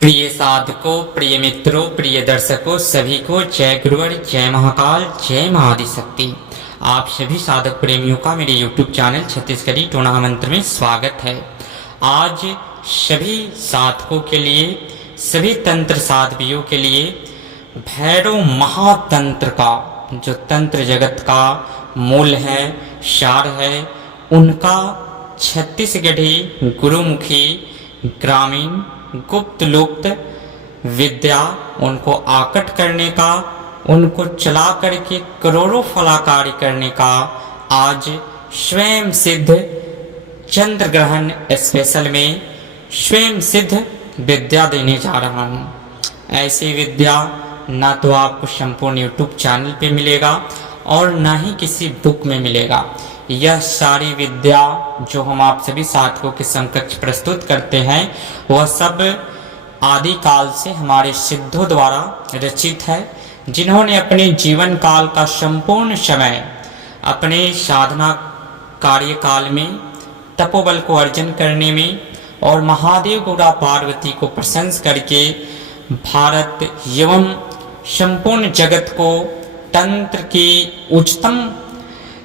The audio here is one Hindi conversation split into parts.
प्रिय साधकों, प्रिय मित्रों, प्रिय दर्शकों, सभी को जय गुरुवर, जय महाकाल, जय महाआदिशक्ति। आप सभी साधक प्रेमियों का मेरे YouTube चैनल छत्तीसगढ़ी टोना मंत्र में स्वागत है। आज सभी साधकों के लिए, सभी तंत्र साधवियों के लिए भैरव महातंत्र का, जो तंत्र जगत का मूल है, सार है, उनका छत्तीसगढ़ी गुरुमुखी ग्रामीण गुप्त लुप्त विद्या, उनको आकट करने का, उनको चला करके करोड़ों फलाकारी करने का आज स्वयं सिद्ध चंद्र ग्रहण स्पेशल में स्वयं सिद्ध विद्या देने जा रहा हूँ। ऐसी विद्या ना तो आपको संपूर्ण यूट्यूब चैनल पे मिलेगा और ना ही किसी बुक में मिलेगा। यह सारी विद्या जो हम आप सभी साधकों के समकक्ष प्रस्तुत करते हैं, वह सब आदि काल से हमारे सिद्धों द्वारा रचित है, जिन्होंने अपने जीवन काल का संपूर्ण समय अपने साधना कार्यकाल में तपोबल को अर्जन करने में और महादेव गौरा पार्वती को प्रशंस करके भारत एवं संपूर्ण जगत को तंत्र की उच्चतम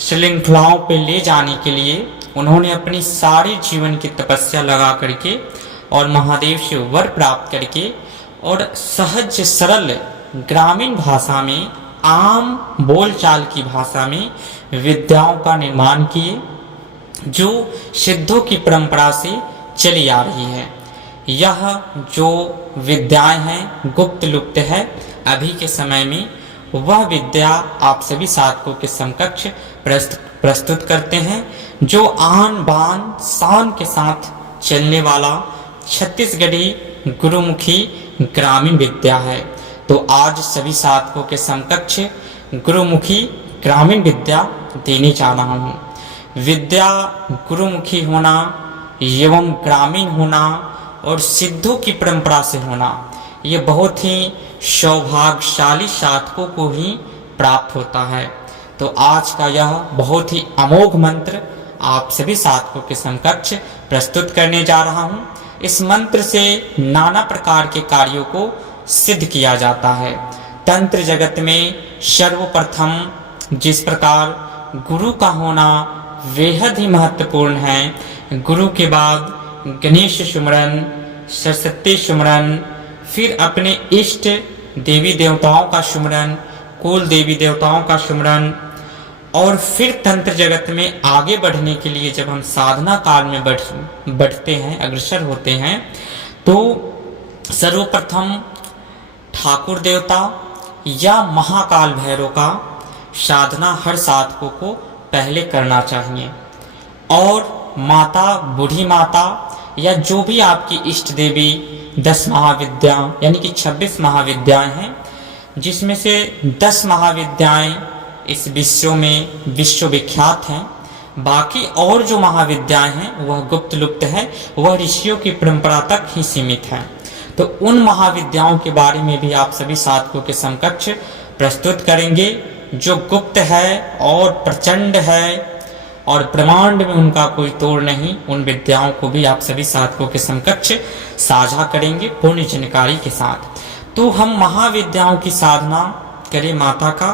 श्रृंखलाओं पे ले जाने के लिए उन्होंने अपनी सारी जीवन की तपस्या लगा करके और महादेव से वर प्राप्त करके और सहज सरल ग्रामीण भाषा में, आम बोलचाल की भाषा में विद्याओं का निर्माण किए, जो सिद्धों की परंपरा से चली आ रही है। यह जो विद्याएं हैं गुप्त लुप्त है, अभी के समय में वह विद्या आप सभी साधकों के समकक्ष प्रस्तुत करते हैं, जो आन बान शान के साथ चलने वाला छत्तीसगढ़ी गुरुमुखी ग्रामीण विद्या है। तो आज सभी साधकों के समकक्ष गुरुमुखी ग्रामीण विद्या देने जा रहा हूँ। विद्या गुरुमुखी होना एवं ग्रामीण होना और सिद्धों की परंपरा से होना, ये बहुत ही सौभाग्यशाली साधकों को ही प्राप्त होता है। तो आज का यह बहुत ही अमोघ मंत्र आप सभी साधकों के समकक्ष प्रस्तुत करने जा रहा हूँ। इस मंत्र से नाना प्रकार के कार्यों को सिद्ध किया जाता है। तंत्र जगत में सर्वप्रथम जिस प्रकार गुरु का होना बेहद ही महत्वपूर्ण है, गुरु के बाद गणेश सुमरन, सरस्वती सुमरन, फिर अपने इष्ट देवी देवताओं का सुमरन, कुल देवी देवताओं का सुमरन, और फिर तंत्र जगत में आगे बढ़ने के लिए जब हम साधना काल में बढ़ते हैं, अग्रसर होते हैं, तो सर्वप्रथम ठाकुर देवता या महाकाल भैरव का साधना हर साधकों को पहले करना चाहिए। और माता, बूढ़ी माता या जो भी आपकी इष्ट देवी 10 महाविद्या यानी कि 26 महाविद्याएं हैं, जिसमें से 10 महाविद्याएं इस विश्व में विश्वविख्यात हैं। बाकी और जो महाविद्याएं हैं वह गुप्त लुप्त है, वह ऋषियों की परंपरा तक ही सीमित है। तो उन महाविद्याओं के बारे में भी आप सभी साधकों के समकक्ष प्रस्तुत करेंगे, जो गुप्त है और प्रचंड है और ब्रह्मांड में उनका कोई तोड़ नहीं। उन विद्याओं को भी आप सभी साधकों के समकक्ष साझा करेंगे पूर्ण जानकारी के साथ। तो हम महाविद्याओं की साधना करें माता का,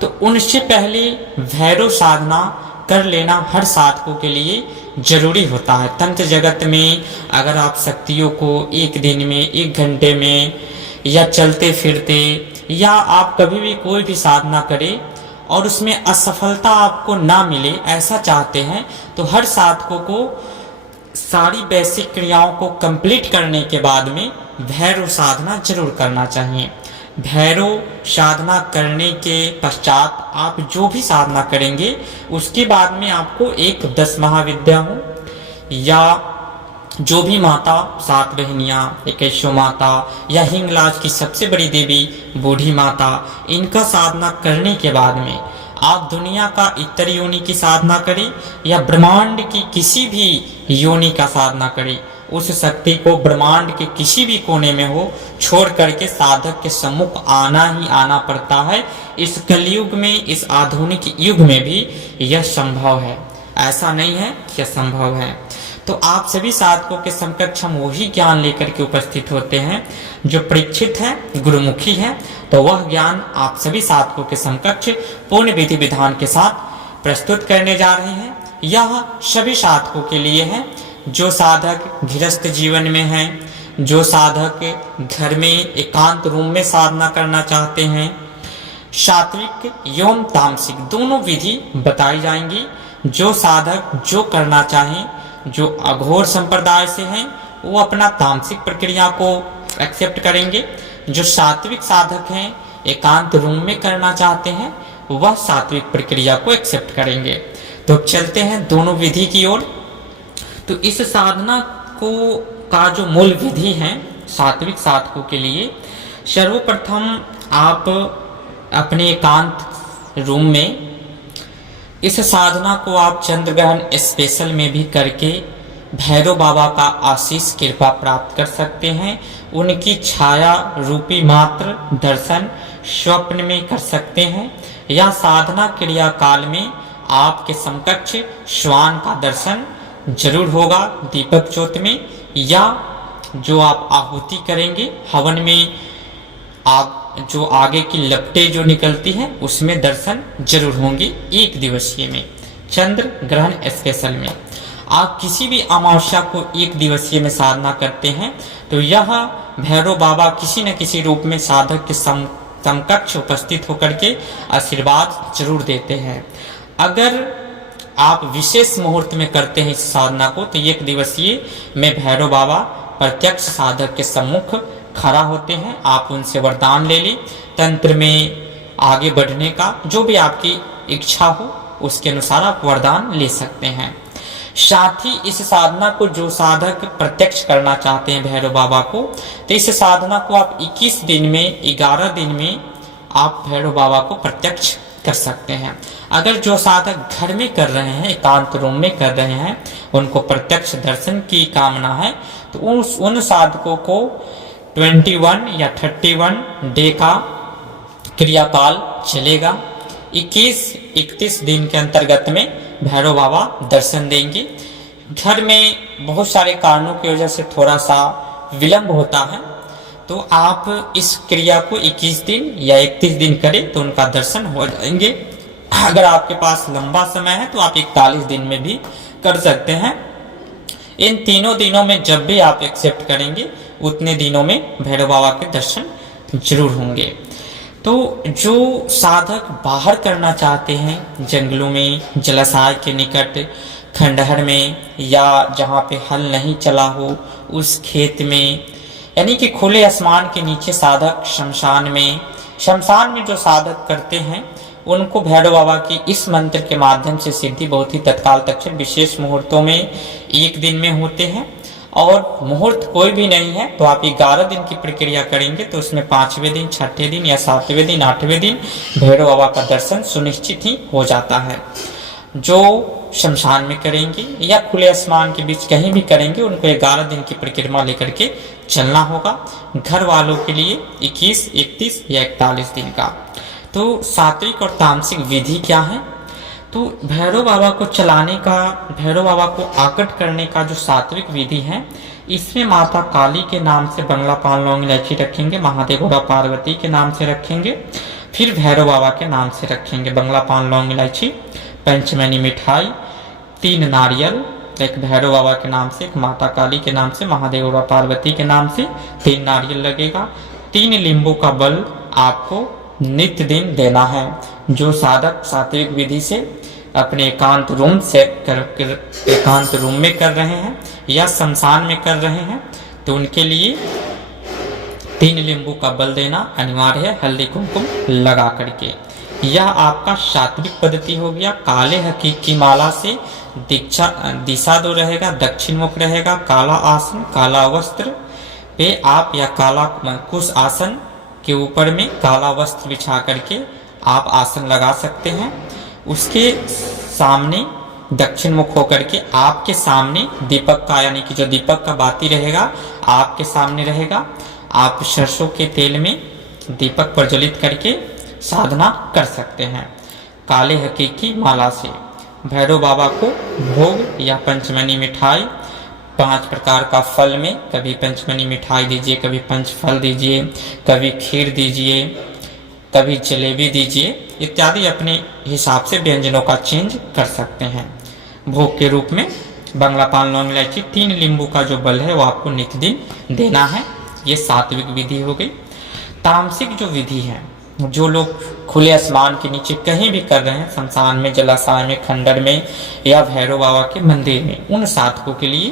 तो उनसे पहले भैरव साधना कर लेना हर साधकों के लिए जरूरी होता है। तंत्र जगत में अगर आप शक्तियों को एक दिन में, एक घंटे में, या चलते फिरते, या आप कभी भी कोई भी साधना करें और उसमें असफलता आपको ना मिले, ऐसा चाहते हैं, तो हर साधकों को सारी बेसिक क्रियाओं को कंप्लीट करने के बाद में भैरव साधना जरूर करना चाहिए। भैरव साधना करने के पश्चात आप जो भी साधना करेंगे, उसके बाद में आपको एक 10 महाविद्या हो या जो भी माता, 7 बहनियाँ, 21 माता या हिंगलाज की सबसे बड़ी देवी बूढ़ी माता, इनका साधना करने के बाद में आप दुनिया का इतर योनि की साधना करें या ब्रह्मांड की किसी भी योनि का साधना करें, उस शक्ति को ब्रह्मांड के किसी भी कोने में हो छोड़ करके साधक के सम्मुख आना ही आना पड़ता है। इस कलयुग में, इस आधुनिक युग में भी यह संभव है, ऐसा नहीं है कि असंभव है। तो आप सभी साधकों के समकक्ष हम वही ज्ञान लेकर के उपस्थित होते हैं जो परीक्षित है, गुरुमुखी है। तो वह ज्ञान आप सभी साधकों के समकक्ष पूर्ण विधि विधान के साथ प्रस्तुत करने जा रहे हैं। यह सभी साधकों के लिए है जो साधक गृहस्थ जीवन में हैं, जो साधक घर में एकांत रूम में साधना करना चाहते हैं। सात्विक एवं तामसिक दोनों विधि बताई जाएंगी। जो साधक जो करना चाहें, जो अघोर संप्रदाय से हैं, वो अपना तामसिक प्रक्रिया को एक्सेप्ट करेंगे। जो सात्विक साधक हैं, एकांत रूम में करना चाहते हैं, वह सात्विक प्रक्रिया को एक्सेप्ट करेंगे। तो चलते हैं दोनों विधि की ओर। तो इस साधना को का जो मूल विधि है सात्विक साधकों के लिए, सर्वप्रथम आप अपने एकांत रूम में इस साधना को आप चंद्र ग्रहण स्पेशल में भी करके भैरव बाबा का आशीष कृपा प्राप्त कर सकते हैं। उनकी छाया रूपी मात्र दर्शन स्वप्न में कर सकते हैं, या साधना क्रिया काल में आपके समकक्ष श्वान का दर्शन जरूर होगा दीपक ज्योत में, या जो आप आहुति करेंगे हवन में जो आगे की लपटें जो निकलती हैं उसमें दर्शन जरूर होंगे। एक दिवसीय में चंद्र ग्रहण स्पेशल में आप किसी भी अमावस्या को एक दिवसीय में साधना करते हैं तो यह भैरव बाबा किसी न किसी रूप में साधक के समकक्ष उपस्थित होकर के आशीर्वाद जरूर देते हैं। अगर आप विशेष मुहूर्त में करते हैं इस साधना को तो एक दिवसीय में भैरव बाबा प्रत्यक्ष साधक के सम्मुख खड़ा होते हैं। आप उनसे वरदान ले लें, तंत्र में आगे बढ़ने का जो भी आपकी इच्छा हो उसके अनुसार आप वरदान ले सकते हैं। साथ ही इस साधना को जो साधक प्रत्यक्ष करना चाहते हैं भैरव बाबा को, तो इस साधना को आप 21 दिन में 11 दिन में आप भैरव बाबा को प्रत्यक्ष कर सकते हैं। अगर जो साधक घर में कर रहे हैं, एकांत रूम में कर रहे हैं, उनको प्रत्यक्ष दर्शन की कामना है तो उन साधकों को 21 या 31 डे का क्रियाकाल चलेगा। 21-31 दिन के अंतर्गत में भैरव बाबा दर्शन देंगे। घर में बहुत सारे कारणों की वजह से थोड़ा सा विलंब होता है तो आप इस क्रिया को 21 दिन या 31 दिन करें तो उनका दर्शन हो जाएंगे। अगर आपके पास लंबा समय है तो आप 41 दिन में भी कर सकते हैं। इन तीनों दिनों में जब भी आप एक्सेप्ट करेंगे उतने दिनों में भैरव बाबा के दर्शन जरूर होंगे। तो जो साधक बाहर करना चाहते हैं, जंगलों में, जलाशय के निकट, खंडहर में, या जहाँ पे हल नहीं चला हो उस खेत में, यानी कि खुले आसमान के नीचे साधक शमशान में जो साधक करते हैं उनको भैरव बाबा की इस मंत्र के माध्यम से सिद्धि बहुत ही तत्काल तक्षण विशेष मुहूर्तों में एक दिन में होते हैं। और मुहूर्त कोई भी नहीं है तो आप 11 दिन की प्रक्रिया करेंगे तो उसमें 5वें दिन, 6ठे दिन या 7वें दिन, 8वें दिन भैरव बाबा का दर्शन सुनिश्चित ही हो जाता है। जो शमशान में करेंगे या खुले आसमान के बीच कहीं भी करेंगे उनको 11 दिन की परिक्रमा लेकर के चलना होगा। घर वालों के लिए 21, 31 या 41 दिन का। तो सात्विक और तामसिक विधि क्या है? तो भैरव बाबा को चलाने का, भैरव बाबा को आकट करने का जो सात्विक विधि है, इसमें माता काली के नाम से बंगला पान लौंग इलायची रखेंगे, महादेव और पार्वती के नाम से रखेंगे, फिर भैरव बाबा के नाम से रखेंगे बंगला पान लौंग इलायची, पंचमनी मिठाई, 3 नारियल, एक भैरव बाबा के नाम से, एक माता काली के नाम से, महादेव और पार्वती के नाम से 3 नारियल लगेगा। 3 नींबू का बल आपको नित्य दिन देना है। जो साधक सात्विक विधि से अपने एकांत रूम से एकांत रूम में कर रहे हैं या शमशान में कर रहे हैं तो उनके लिए 3 नींबू का बल देना अनिवार्य है, हल्दी कुमकुम लगा करके। यह आपका सात्विक पद्धति हो गया। काले हकीक की माला से दिशा दो रहेगा, दक्षिण मुख रहेगा, काला आसन, काला वस्त्र पे आप या काला कुश आसन के ऊपर में काला वस्त्र बिछा करके आप आसन लगा सकते हैं। उसके सामने दक्षिण मुख होकर के आपके सामने दीपक का, यानी कि जो दीपक का बाती रहेगा आपके सामने रहेगा। आप सरसों के तेल में दीपक प्रज्वलित करके साधना कर सकते हैं। काले हकीकी माला से भैरव बाबा को भोग या पंचमनी मिठाई 5 प्रकार का फल में कभी पंचमनी मिठाई दीजिए, कभी पंचफल दीजिए, कभी खीर दीजिए, कभी जलेबी दीजिए इत्यादि अपने हिसाब से व्यंजनों का चेंज कर सकते हैं। भोग के रूप में बंगला पान लौंग इलायची 3 नींबू का जो बल है वो आपको नित्य दिन देना है। ये सात्विक विधि हो गई। तामसिक जो विधि है, जो लोग खुले आसमान के नीचे कहीं भी कर रहे हैं, शमशान में, जलाशय में, खंडर में या भैरव बाबा के मंदिर में, उन साधकों के लिए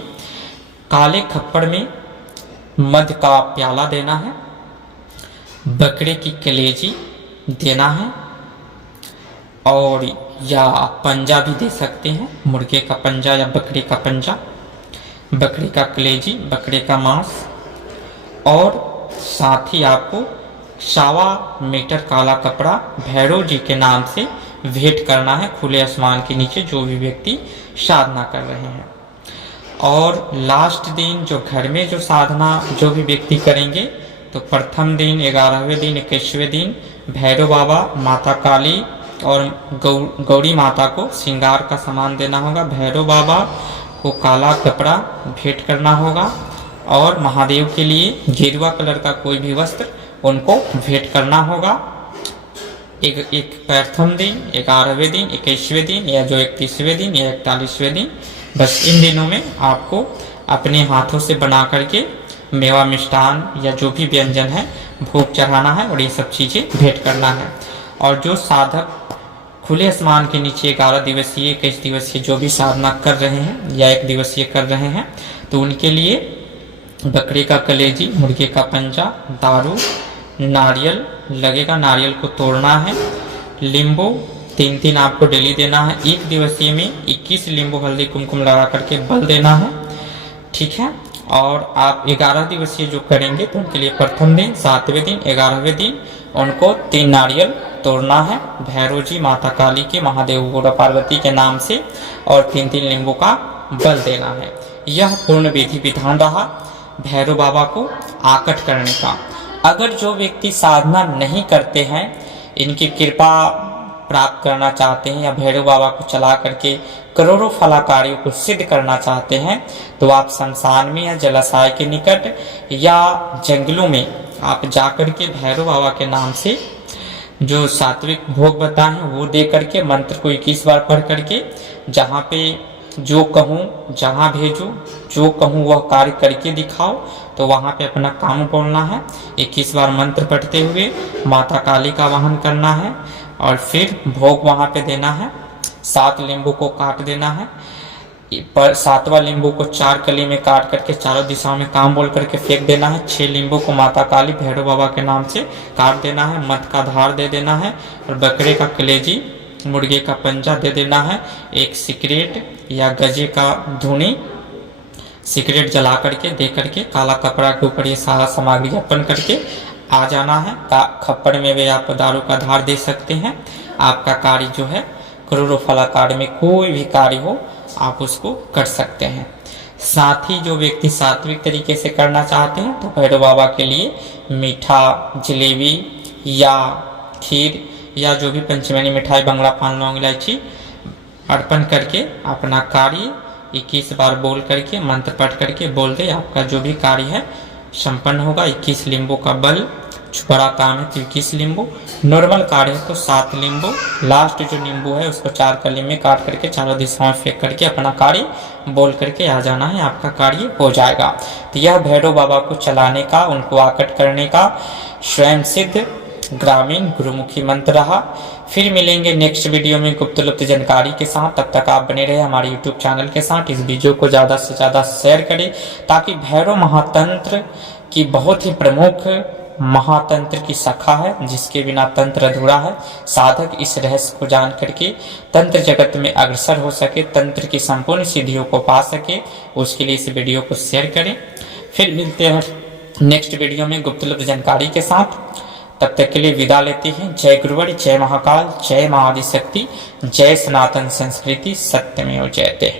काले खप्पड़ में मध का प्याला देना है, बकरे की कलेजी देना है, और या पंजा भी दे सकते हैं, मुर्गे का पंजा या बकरे का पंजा, बकरे का कलेजी, बकरे का मांस, और साथ ही आपको 1.25 मीटर काला कपड़ा भैरव जी के नाम से भेंट करना है खुले आसमान के नीचे जो भी व्यक्ति साधना कर रहे हैं। और लास्ट दिन जो घर में जो साधना जो भी व्यक्ति करेंगे, तो प्रथम दिन, 11वें दिन, 21वें दिन भैरव बाबा, माता काली और गौरी माता को श्रृंगार का सामान देना होगा। भैरव बाबा को काला कपड़ा भेंट करना होगा और महादेव के लिए गेरुआ कलर का कोई भी वस्त्र उनको भेंट करना होगा। एक प्रथम दिन, 11वें दिन, 21वें दिन या जो 31वें दिन या 41वें दिन, बस इन दिनों में आपको अपने हाथों से बना करके मेवा, मिष्ठान या जो भी व्यंजन है भोग चढ़ाना है और ये सब चीज़ें भेंट करना है। और जो साधक खुले आसमान के नीचे 11 दिवसीय, 21 दिवसीय जो भी साधना कर रहे हैं या 1 दिवसीय कर रहे हैं, तो उनके लिए बकरे का कलेजी, मुर्गे का पंजा, दारू, नारियल लगेगा, नारियल को तोड़ना है, नींबू 3-3 आपको डेली देना है। 1 दिवसीय में 21 नींबू हल्दी कुमकुम लगा करके बल देना है, ठीक है। और आप 11 दिवसीय जो करेंगे तो उनके लिए प्रथम दिन, 7वें दिन, 11वें दिन उनको 3 नारियल तोड़ना है भैरव जी, माता काली के, महादेव गौरा पार्वती के नाम से, और 3-3 नींबू का बल देना है। यह पूर्ण विधि विधान रहा भैरव बाबा को आकट करने का। अगर जो व्यक्ति साधना नहीं करते हैं, इनकी कृपा प्राप्त करना चाहते हैं या भैरव बाबा को चला करके करोड़ों फलाकारियों को सिद्ध करना चाहते हैं, तो आप शमशान में या जलाशय के निकट या जंगलों में आप जाकर के भैरव बाबा के नाम से जो सात्विक भोग बताए हैं वो दे करके मंत्र को 21 बार पढ़ करके, जहाँ पे जो कहूँ, जहाँ भेजूँ, जो कहूँ वह कार्य करके दिखाओ, तो वहाँ पे अपना काम बोलना है। 21 बार मंत्र पढ़ते हुए माता काली का वाहन करना है और फिर भोग वहाँ पे देना है। 7 नींबू को काट देना है, पर 7वां नींबू को 4 कली में काट करके चारों दिशाओं में काम बोल करके फेंक देना है। 6 नींबू को माता काली भैरव बाबा के नाम से काट देना है, मध का धार दे देना है और बकरे का कलेजी, मुर्गे का पंजा दे देना है। 1 सिगरेट या गजे का धुनी सिगरेट जला करके दे करके काला कपड़ा के ऊपर ये सारा सामग्री अर्पण करके आ जाना है। खप्पड़ में भी आप दारू का धार दे सकते हैं। आपका कार्य जो है करोड़ों फलाकार में कोई भी कार्य हो आप उसको कर सकते हैं। साथ ही जो व्यक्ति सात्विक तरीके से करना चाहते हैं तो भैरव बाबा के लिए मीठा, जलेबी या खीर या जो भी पंचमनी मिठाई, बंगला पान लौंग इलायची अर्पण करके अपना कार्य 21 बार बोल करके मंत्र पढ़ करके बोल दे, आपका जो भी कार्य है संपन्न होगा। 21 नींबू का बल, बड़ा काम है तो 21 नींबू, नॉर्मल कार्य है तो 7 नींबू, लास्ट जो नींबू है उसको 4 कली में काट करके चारों दिशाओं में फेंक करके अपना कार्य बोल करके आ जाना है, आपका कार्य हो जाएगा। तो यह भैरव बाबा को चलाने का, उनको आकट करने का स्वयं सिद्ध ग्रामीण गुरुमुखी मंत्र रहा। फिर मिलेंगे नेक्स्ट वीडियो में गुप्त लुप्त जानकारी के साथ। तब तक आप बने रहे हमारे यूट्यूब चैनल के साथ। इस वीडियो को ज़्यादा से ज़्यादा शेयर करें ताकि भैरव महातंत्र की बहुत ही प्रमुख महातंत्र की शाखा है जिसके बिना तंत्र अधूरा है। साधक इस रहस्य को जान करके तंत्र जगत में अग्रसर हो सके, तंत्र की संपूर्ण सिद्धियों को पा सके, उसके लिए इस वीडियो को शेयर करें। फिर मिलते हैं नेक्स्ट वीडियो में गुप्त लुप्त जानकारी के साथ। तब तक के लिए विदा लेते हैं। जय गुरुवर, जय महाकाल, जय महाआदिशक्ति, जय सनातन संस्कृति, सत्यमेव जयते।